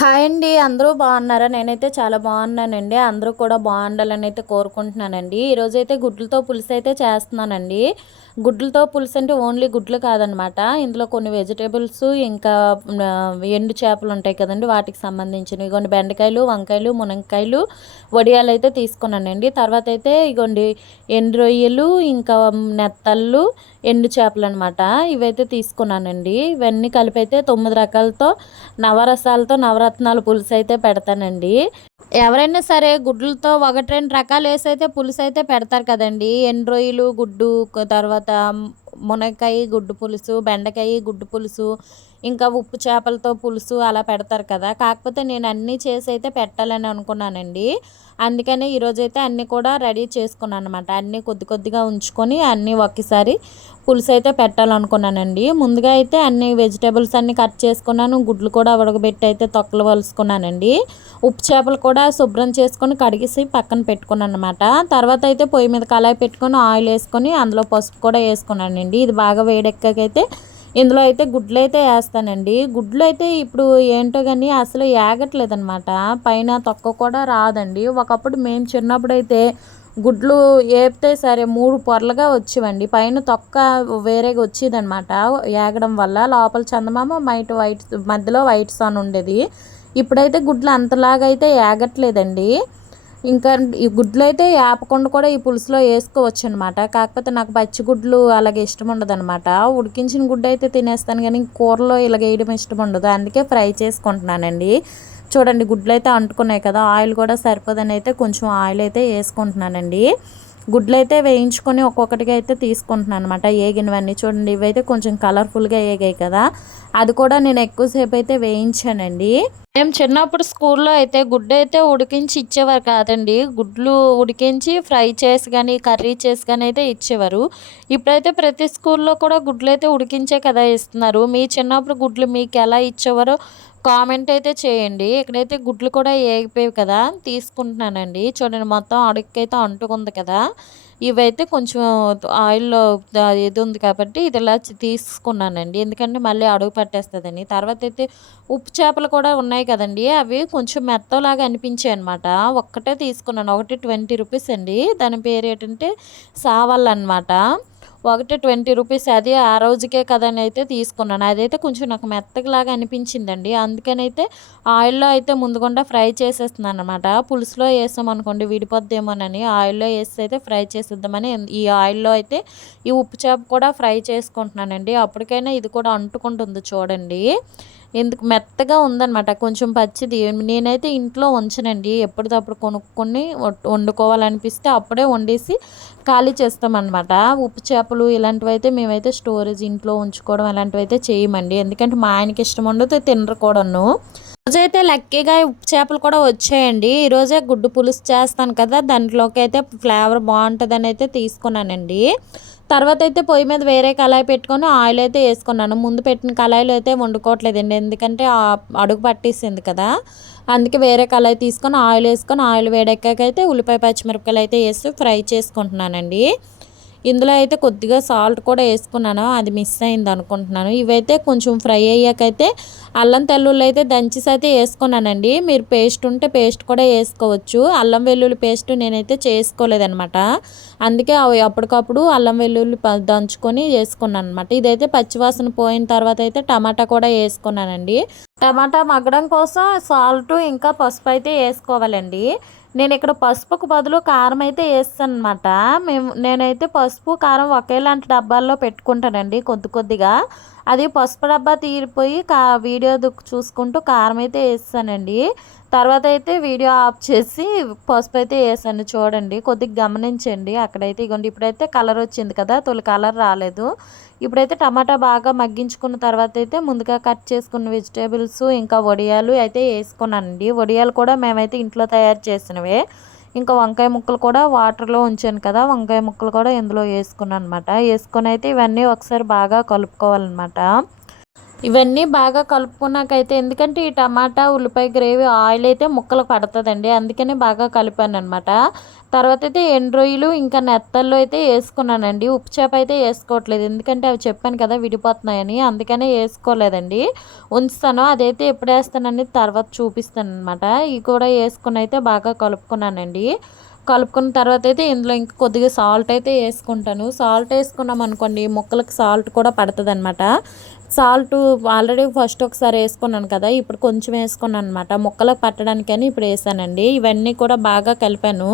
Hi అండి అందరూ బాగున్నారా? నేనైతే చాలా బాగున్నానండి. అందరూ కూడా బాగుండాలని అయితే కోరుకుంటున్నానండి. ఈరోజైతే గుడ్లతో పులుసు అయితే చేస్తున్నానండి. గుడ్లతో పులుసు అంటే ఓన్లీ గుడ్లు కాదనమాట. ఇందులో కొన్ని వెజిటేబుల్స్ ఇంకా ఎండు చేపలు ఉంటాయి కదండి వాటికి సంబంధించినవి. ఇగోండి బెండకాయలు వంకాయలు మునక్కాయలు వడియాలు అయితే తీసుకున్నానండి. తర్వాత అయితే ఇగోండి ఎండు రొయ్యలు ఇంకా నెత్తళ్ళు ఎండు చేపలు అనమాట ఇవైతే తీసుకున్నానండి. ఇవన్నీ కలిపి అయితే తొమ్మిది రకాలతో నవరసాలతో నవర నవరత్నాలు పులుసు అయితే పెడతానండి. ఎవరైనా సరే గుడ్లతో ఒకటి రెండు రకాలు వేసి అయితే పులుసు అయితే పెడతారు కదండి. ఎండ్రోయిలు రొయ్యలు గుడ్డు తర్వాత మునక్కాయ గుడ్డు పులుసు బెండకాయ గుడ్డు పులుసు ఇంకా ఉప్పు చేపలతో పులుసు అలా పెడతారు కదా. కాకపోతే నేను అన్నీ చేసి అయితే పెట్టాలని అనుకున్నానండి. అందుకని ఈరోజైతే అన్నీ కూడా రెడీ చేసుకున్నాను అనమాట అన్నీ కొద్ది కొద్దిగా ఉంచుకొని అన్నీ ఒకేసారి పులుసు అయితే పెట్టాలనుకున్నానండి. ముందుగా అయితే అన్ని వెజిటేబుల్స్ అన్నీ కట్ చేసుకున్నాను. గుడ్లు కూడా ఉడకబెట్టి అయితే తొక్కలు వలుసుకున్నానండి. ఉప్పు చేపలు కూడా శుభ్రం చేసుకొని కడిగేసి పక్కన పెట్టుకున్నాను అనమాట తర్వాత అయితే పొయ్యి మీద కళాయి పెట్టుకొని ఆయిల్ వేసుకొని అందులో పసుపు కూడా వేసుకున్నానండి. ఇది బాగా వేడెక్కకైతే ఇందులో అయితే గుడ్లు అయితే వేస్తానండి. గుడ్లు అయితే ఇప్పుడు ఏంటో కానీ అసలు ఏగట్లేదు అనమాట పైన తొక్క కూడా రాదండి. ఒకప్పుడు మేము చిన్నప్పుడు అయితే గుడ్లు ఏపితే సరే మూడు పొరలుగా వచ్చేవండి. పైన తొక్క వేరేగా వచ్చేదనమాట ఏగడం వల్ల లోపల చందమామ మైట్ వైట్ మధ్యలో వైట్ సాన్ ఉండేది. ఇప్పుడైతే గుడ్లు అంతలాగా అయితే ఏగట్లేదండి. ఇంకా ఈ గుడ్లు అయితే వేపకుండా కూడా ఈ పులుసులో వేసుకోవచ్చు అనమాట కాకపోతే నాకు పచ్చి గుడ్లు అలాగే ఇష్టం ఉండదు అనమాట ఉడికించిన గుడ్డు అయితే తినేస్తాను కానీ కూరలో ఇలాగ వేయడం ఇష్టం ఉండదు. అందుకే ఫ్రై చేసుకుంటున్నానండి. చూడండి గుడ్లు అయితే అంటుకున్నాయి కదా ఆయిల్ కూడా సరిపోదని అయితే కొంచెం ఆయిల్ అయితే వేసుకుంటున్నానండి. గుడ్లు అయితే వేయించుకొని ఒక్కొక్కటిగా అయితే తీసుకుంటున్నాను అనమాట ఏగినవన్నీ చూడండి ఇవైతే కొంచెం కలర్ఫుల్గా ఏగాయి కదా. అది కూడా నేను ఎక్కువసేపు అయితే వేయించానండి. మేము చిన్నప్పుడు స్కూల్లో అయితే గుడ్డు అయితే ఉడికించి ఇచ్చేవారు కాదండి. గుడ్లు ఉడికించి ఫ్రై చేసి కానీ కర్రీ చేసి కానీ అయితే ఇచ్చేవారు. ఇప్పుడైతే ప్రతి స్కూల్లో కూడా గుడ్లు అయితే ఉడికించే కదా ఇస్తున్నారు. మీ చిన్నప్పుడు గుడ్లు మీకు ఎలా ఇచ్చేవారో కామెంట్ అయితే చేయండి. ఇక్కడైతే గుడ్లు కూడా ఏగిపోయాయి కదా తీసుకుంటున్నానండి. చూడండి మొత్తం అడుగుకైతే అంటుకుంది కదా. ఇవైతే కొంచెం ఆయిల్లో ఇది ఉంది కాబట్టి ఇది ఇలా తీసుకున్నానండి. ఎందుకంటే మళ్ళీ అడుగు పట్టేస్తుందని. తర్వాత అయితే ఉప్పు చేపలు కూడా ఉన్నాయి కదండి. అవి కొంచెం మెత్తలాగా అనిపించాయి అనమాట ఒక్కటే తీసుకున్నాను. ఒకటి ట్వంటీ రూపీస్ అండి. దాని పేరు ఏంటంటే సావాలన్నమాట ఒకటి ట్వంటీ రూపీస్ అది ఆ రోజుకే కదని అయితే తీసుకున్నాను. అదైతే కొంచెం నాకు మెత్తగలాగా అనిపించిందండి. అందుకనైతే ఆయిల్లో అయితే ముందుకుండా ఫ్రై చేసేస్తున్నాను అనమాట పులుసులో వేసామనుకోండి విడిపోద్దేమోనని ఆయిల్లో వేసి అయితే ఫ్రై చేసేద్దామని ఈ ఆయిల్లో అయితే ఈ ఉప్పు చేప కూడా ఫ్రై చేసుకుంటున్నానండి. అప్పటికైనా ఇది కూడా అంటుకుంటుంది చూడండి. ఎందుకు మెత్తగా ఉందన్నమాట. కొంచెం పచ్చిది. నేనైతే ఇంట్లో ఉంచనండి. ఎప్పటికప్పుడు కొనుక్కొని వండుకోవాలనిపిస్తే అప్పుడే వండేసి ఖాళీ చేస్తామన్నమాట. ఉప్పు చేపలు ఇలాంటివి అయితే మేమైతే స్టోరేజ్ ఇంట్లో ఉంచుకోవడం అలాంటివి అయితే చేయమండి. ఎందుకంటే మా ఆయనకి ఇష్టం ఉండదు తినరు కూడాను. రోజైతే లక్కీగా ఉప్పు చేపలు కూడా వచ్చాయండి. ఈరోజే గుడ్డు పులుసు చేస్తాను కదా దాంట్లోకి అయితే ఫ్లేవర్ బాగుంటుందని అయితే తీసుకున్నానండి. తర్వాత అయితే పొయ్యి మీద వేరే కళాయి పెట్టుకొని ఆయిల్ అయితే వేసుకున్నాను. ముందు పెట్టిన కళాయిలు అయితే వండుకోవట్లేదండి ఎందుకంటే అడుగు పట్టేసింది కదా. అందుకే వేరే కళాయి తీసుకొని ఆయిల్ వేసుకొని ఆయిల్ వేడెక్కాకైతే ఉల్లిపాయ పచ్చిమిరపకాయలు అయితే వేసి ఫ్రై చేసుకుంటున్నానండి. ఇందులో అయితే కొద్దిగా సాల్ట్ కూడా వేసుకున్నాను అది మిస్ అయింది అనుకుంటున్నాను. ఇవైతే కొంచెం ఫ్రై అయ్యాకైతే అల్లం తెల్లుల్లి అయితే దంచేసి అయితే వేసుకున్నానండి. మీరు పేస్ట్ ఉంటే పేస్ట్ కూడా వేసుకోవచ్చు. అల్లం వెల్లుల్లి పేస్ట్ నేనైతే చేసుకోలేదనమాట అందుకే అవి అప్పటికప్పుడు అల్లం వెల్లుల్లి దంచుకొని వేసుకున్నాను అనమాట ఇదైతే పచ్చివాసన పోయిన తర్వాత అయితే టమాటా కూడా వేసుకున్నానండి. టమాటా మగ్గడం కోసం సాల్ట్ ఇంకా పసుపు అయితే వేసుకోవాలండి. నేను ఇక్కడ పసుపుకు బదులు కారం అయితే వేస్తాను అనమాట మేము నేనైతే పసుపు కారం ఒకేలాంటి డబ్బాల్లో పెట్టుకుంటానండి కొద్ది కొద్దిగా. అది పసుపు డబ్బా తీరిపోయి కా వీడియో చూసుకుంటూ కారం అయితే వేస్తానండి. తర్వాత అయితే వీడియో ఆఫ్ చేసి పసుపు అయితే వేసాను చూడండి. కొద్దిగా గమనించండి. అక్కడైతే ఇగోండి ఇప్పుడైతే కలర్ వచ్చింది కదా తొలి కలర్ రాలేదు. ఇప్పుడైతే టమాటా బాగా మగ్గించుకున్న తర్వాత అయితే ముందుగా కట్ చేసుకున్న వెజిటేబుల్స్ ఇంకా వడియాలు అయితే వేసుకున్నానండి. వడియాలు కూడా మేమైతే ఇంట్లో తయారు చేసినవే. ఇంకా వంకాయ ముక్కలు కూడా వాటర్లో ఉంచాను కదా వంకాయ ముక్కలు కూడా ఇందులో వేసుకున్నాను అనమాట వేసుకొని అయితే ఇవన్నీ ఒకసారి బాగా కలుపుకోవాలన్నమాట. ఇవన్నీ బాగా కలుపుకున్నాకైతే ఎందుకంటే ఈ టమాటా ఉల్లిపాయ గ్రేవీ ఆయిల్ అయితే ముక్కలు పడుతుందండి. అందుకని బాగా కలిపాను అనమాట తర్వాత అయితే ఎండు రొయ్యలు ఇంకా నెత్తల్లో అయితే వేసుకున్నానండి. ఉప్పు చేప అయితే వేసుకోవట్లేదు. ఎందుకంటే అవి చెప్పాను కదా విడిపోతున్నాయని. అందుకనే వేసుకోలేదండి. ఉంచుతాను. అదైతే ఎప్పుడు వేస్తానని తర్వాత చూపిస్తాను అనమాట ఇవి కూడా వేసుకుని అయితే బాగా కలుపుకున్నానండి. కలుపుకున్న తర్వాత అయితే ఇందులో ఇంకా కొద్దిగా సాల్ట్ అయితే వేసుకుంటాను. సాల్ట్ వేసుకున్నాం అనుకోండి ముక్కలకు సాల్ట్ కూడా పడుతుంది అనమాట సాల్ట్ ఆల్రెడీ ఫస్ట్ ఒకసారి వేసుకున్నాను కదా ఇప్పుడు కొంచెం వేసుకున్నాను అనమాట ముక్కలకు పట్టడానికని ఇప్పుడు వేసానండి. ఇవన్నీ కూడా బాగా కలిపాను.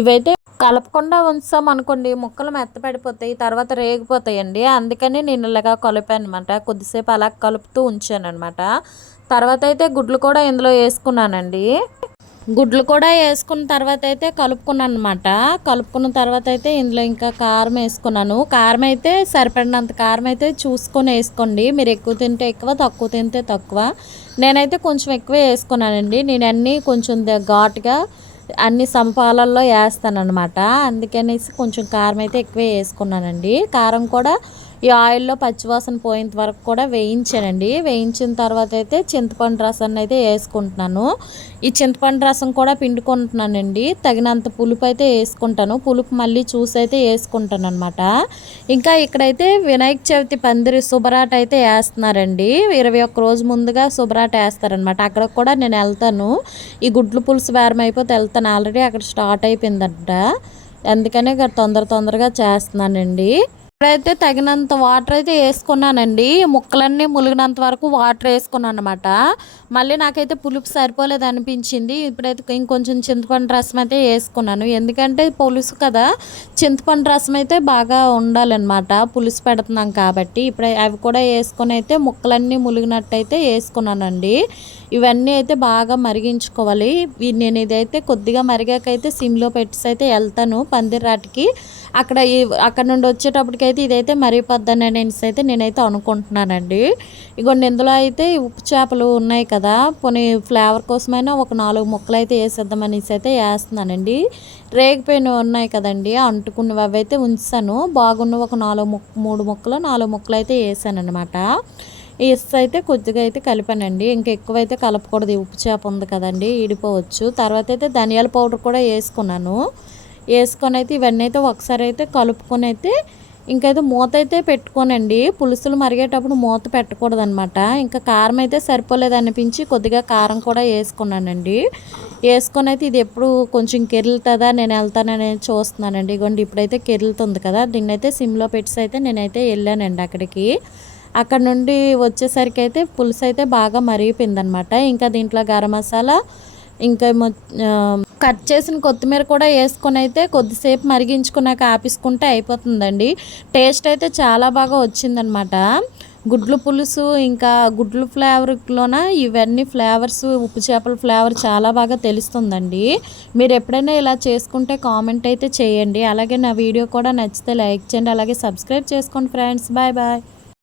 ఇవైతే కలపకుండా ఉంచాం అనుకోండి ముక్కలు మెత్తపడిపోతాయి తర్వాత రేగిపోతాయండి. అందుకని నేను ఇలాగా కలిపాను అనమాట కొద్దిసేపు అలా కలుపుతూ ఉంచాను అనమాట తర్వాత అయితే గుడ్లు కూడా ఇందులో వేసుకున్నానండి. గుడ్లు కూడా వేసుకున్న తర్వాత అయితే కలుపుకున్నాను అనమాట కలుపుకున్న తర్వాత అయితే ఇందులో ఇంకా కారం వేసుకున్నాను. కారం అయితే సరిపడినంత కారం అయితే చూసుకొని వేసుకోండి. మీరు ఎక్కువ తింటే ఎక్కువ తక్కువ తింటే తక్కువ. నేనైతే కొంచెం ఎక్కువ వేసుకున్నానండి. నేను అన్నీ కొంచెం ఘాటుగా అన్ని సమపాలల్లో వేస్తాను అనమాట అందుకనేసి కొంచెం కారం అయితే ఎక్కువే వేసుకున్నానండి. కారం కూడా ఈ ఆయిల్లో పచ్చివాసన పోయేంత వరకు కూడా వేయించానండి. వేయించిన తర్వాత అయితే చింతపండు రసాన్ని అయితే వేసుకుంటున్నాను. ఈ చింతపండు రసం కూడా పిండుకుంటున్నానండి. తగినంత పులుపు అయితే వేసుకుంటాను. పులుపు మళ్ళీ చూసి అయితే వేసుకుంటాను అనమాట ఇంకా ఇక్కడైతే వినాయక చవితి పందిరి శుభరాట అయితే వేస్తున్నారండి. ఇరవై ఒక్క రోజు ముందుగా శుభరాట వేస్తారనమాట అక్కడ కూడా నేను వెళ్తాను. ఈ గుడ్లు పులుసు బేరం అయిపోతే వెళ్తాను. ఆల్రెడీ అక్కడ స్టార్ట్ అయిపోయిందంట. అందుకనే తొందర తొందరగా చేస్తున్నానండి. ఇప్పుడైతే తగినంత వాటర్ అయితే వేసుకున్నానండి. ముక్కలన్నీ ములిగినంత వరకు వాటర్ వేసుకున్నాను అనమాట మళ్ళీ నాకైతే పులుపు సరిపోలేదు అనిపించింది. ఇప్పుడైతే ఇంకొంచెం చింతపండు రసం అయితే వేసుకున్నాను. ఎందుకంటే పులుసు కదా చింతపండు రసం అయితే బాగా ఉండాలన్నమాట. పులుసు పెడుతున్నాం కాబట్టి ఇప్పుడు అవి కూడా వేసుకొని అయితే ముక్కలన్నీ ములిగినట్టయితే వేసుకున్నానండి. ఇవన్నీ అయితే బాగా మరిగించుకోవాలి. నేను ఇదైతే కొద్దిగా మరిగాకైతే సిమ్లో పెట్టి అయితే వెళ్తాను. పందిరాటికి అక్కడ అక్కడ నుండి వచ్చేటప్పటికి నాకైతే ఇదైతే మరిగిపోద్దని అనేసి అయితే నేనైతే అనుకుంటున్నానండి. ఇగోండి ఇందులో అయితే ఉప్పు చేపలు ఉన్నాయి కదా పోనీ ఫ్లేవర్ కోసమైనా ఒక నాలుగు ముక్కలు అయితే వేసేద్దామనేసి అయితే వేస్తున్నానండి. రేగిపోయిన ఉన్నాయి కదండి అంటుకున్నవి అవి అయితే ఉంచాను. బాగున్న ఒక నాలుగు ముక్క మూడు ముక్కలు నాలుగు ముక్కలు అయితే వేసాను అనమాట వేస్తే అయితే కొద్దిగా అయితే కలిపానండి. ఇంకా ఎక్కువైతే కలపకూడదు ఉప్పు చేప ఉంది కదండి ఇడిపోవచ్చు తర్వాత అయితే ధనియాల పౌడర్ కూడా వేసుకున్నాను. వేసుకొని అయితే ఇవన్నీ అయితే ఒకసారి అయితే కలుపుకొని అయితే ఇంకైతే మూత అయితే పెట్టుకోనండి. పులుసులు మరిగేటప్పుడు మూత పెట్టకూడదు అనమాట ఇంకా కారం అయితే సరిపోలేదు అనిపించి కొద్దిగా కారం కూడా వేసుకున్నానండి. వేసుకొని అయితే ఇది ఎప్పుడు కొంచెం కెరులుతుందా నేను వెళ్తానని చూస్తున్నానండి. ఇగోండి ఇప్పుడైతే కెరులుతుంది కదా దీన్ని అయితే సిమ్లో పెట్టి అయితే నేనైతే వెళ్ళానండి అక్కడికి. అక్కడ నుండి వచ్చేసరికి అయితే పులుసు అయితే బాగా మరిగిపోయిందనమాట ఇంకా దీంట్లో గరం మసాలా ఇంకా కట్ చేసిన కొత్తిమీర కూడా వేసుకొని అయితే కొద్దిసేపు మరిగించుకున్నాక ఆపేసుకుంటే అయిపోతుందండి. టేస్ట్ అయితే చాలా బాగా వచ్చిందనమాట గుడ్లు పులుసు ఇంకా గుడ్లు ఫ్లేవర్లోన ఇవన్నీ ఫ్లేవర్స్ ఉప్పు చేపల ఫ్లేవర్ చాలా బాగా తెలుస్తుందండి. మీరు ఎప్పుడైనా ఇలా చేసుకుంటే కామెంట్ అయితే చేయండి. అలాగే నా వీడియో కూడా నచ్చితే లైక్ చేయండి. అలాగే సబ్స్క్రైబ్ చేసుకోండి ఫ్రెండ్స్. Bye bye.